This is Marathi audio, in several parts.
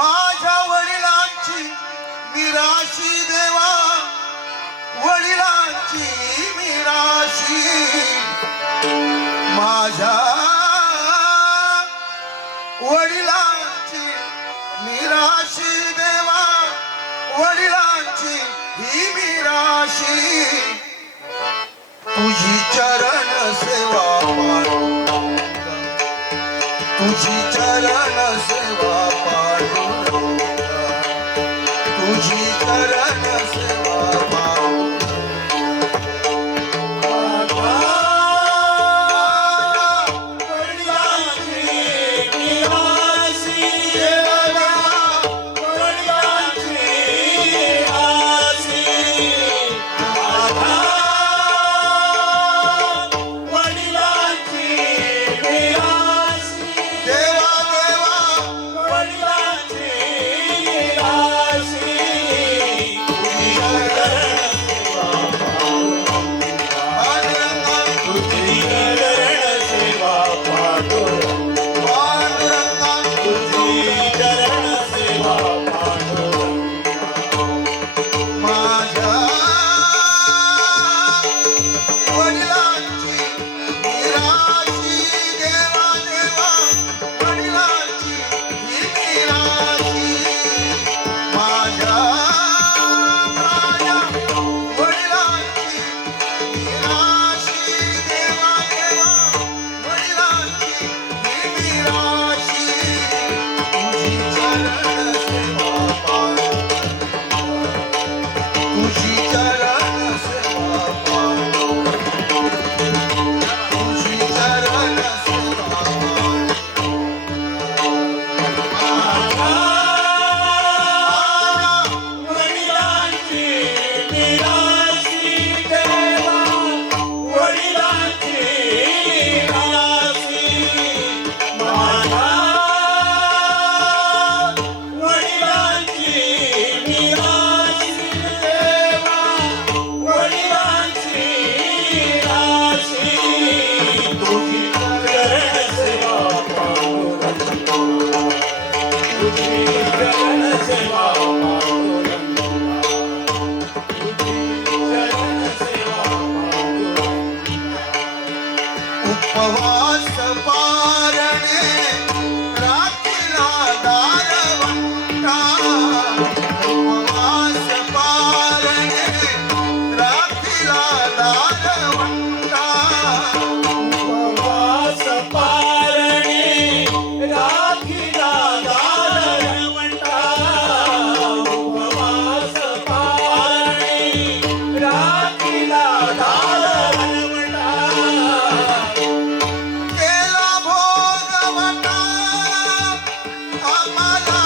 माझ्या वडिलांची मिराशी देवा, वडिलांची मिराशी, माझ्या वडिलांची मिराशी देवा, वडिलांची ही मिराशी, तुझी चरण सेवा पांडुरंग, तुझी चरण सेवा पांडुरंग, तुझी चरण सेवा उपवास पारणे राखीला दारवंटा, उपवास पारणे राखीला दारवंटा, उपवास पारणे राखीला दारवंटा, उपवास पारणे राखीला दारवंटा, केला भोगवटा आम्हाला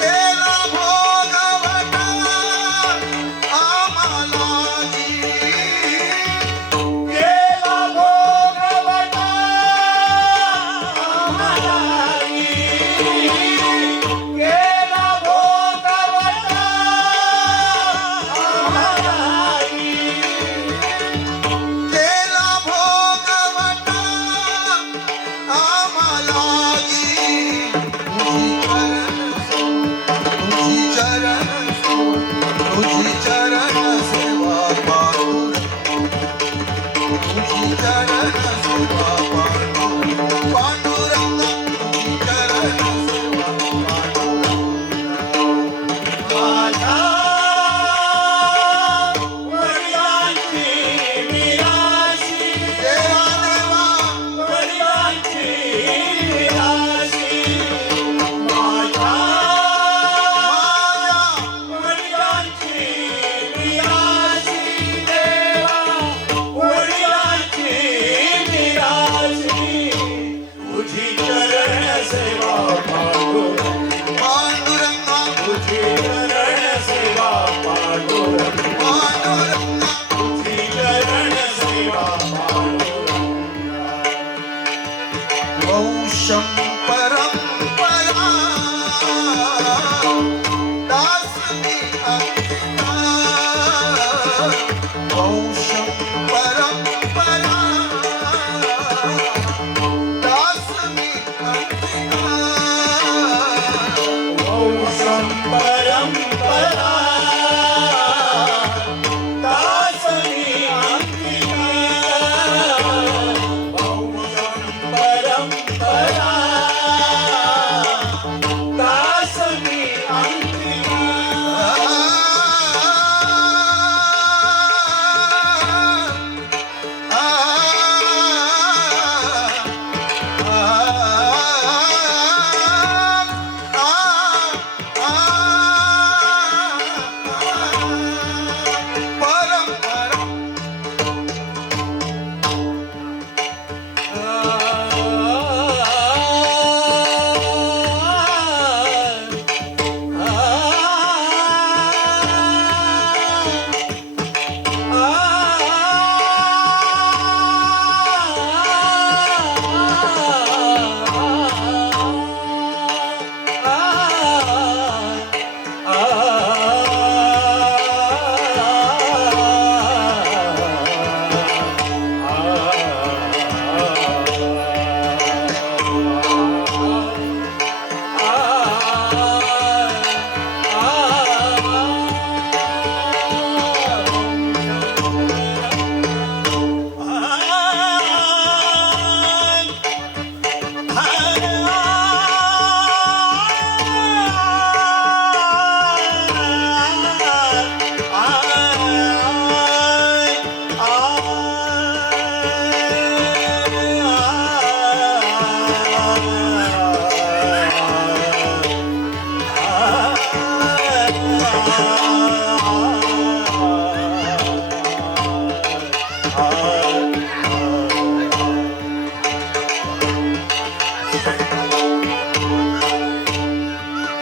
केला भोगवटा आम्हाला केला भोगवटा आम्हाला, केला भोगवटा आम्हाला, केला भोगवटा आम्हाला, तुझी चरण तुझी चरण सेवा पांडुरंग, तुझी चरण सेवा पांडुरंग, पांडुरंग तुझी चरण सेवा पांडुरंग, माझ्या वडिलांची मिराशी देवा देवा वडिलांची मिराशी, माझ्या वडिलांची मिराशी देवा, वडिलांची मिराशी, तुझी चरण सेवा पांडुरंग, पांडुरंग तुझी चरण सेवा पांडुरंग, पांडुरंग तुझी चरण सेवा पांडुरंग, वंशं परंपरा दास मी अंकिता, वंशं परंपरा दास मी अंकिता वंशं परंपरा दासनी अंकिता वंशं परंपरा दासनी अंकिता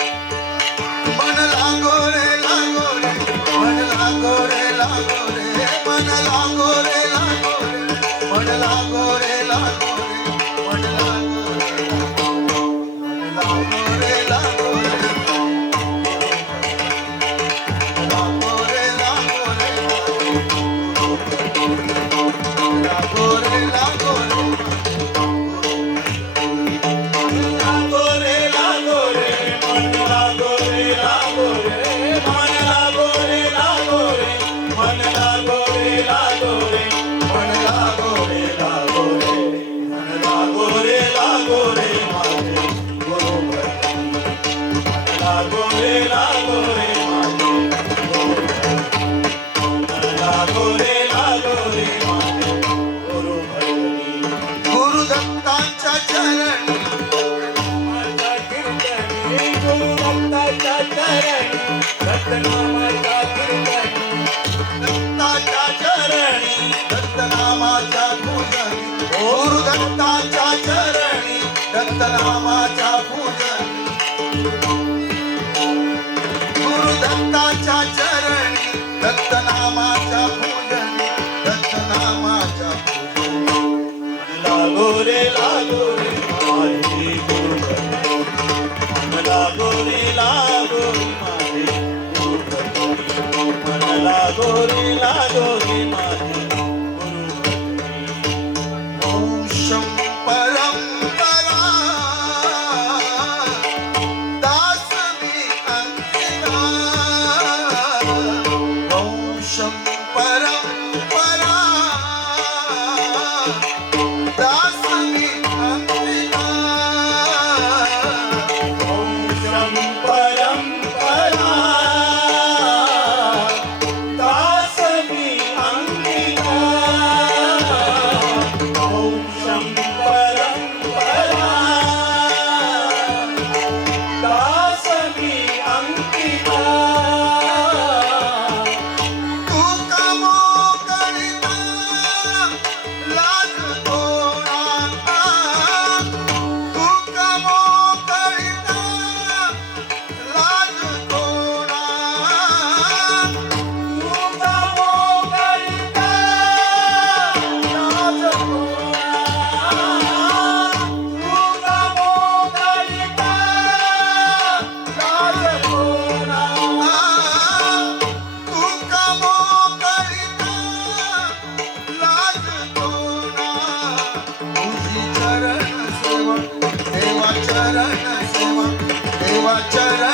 मन लागो रे लागो रे मन लागो रे लागो रे मन लागो रे लागो रे मन लागो रे लागो रे मन लागो रे लागो रे लागो रे लागो रे लागो रे लागो रे लागो रे लागो रे मन लागो रे लागो रे मन लागो रे लागो रे मन लागो रे लागो रे मन लागो रे लागो रे मन लागो रे लागो रे माझे गुरु भक्ती मन लागो रे लागो रे माझे गुरु भक्ती मन लागो रे माझे गुरु भक्ती गुरु दत्तांच्या चरणी माझा कीर्तनी गुरु दत्ताच्या चरणी सतनामाचा कीर्तनी दत्ताच्या चरणी दत्तनामाच्या पूजनी गुरु दत्ताच्या चरणी दत्तनामाच्या पूजनी गुरु दत्ताच्या चरणी दत्तनामाच्या पूजनी दत्तनामाच्या पूजनी लागो रे माझी गुरु भक्ती मन लागो रे माझी गुरु भक्ती मन लागो रे माझी गुरु भक्ती वंशं परंपरा दासनी अंकिता वंशं परंपरा दासनी अंकिता चरण सेवा देवा चरण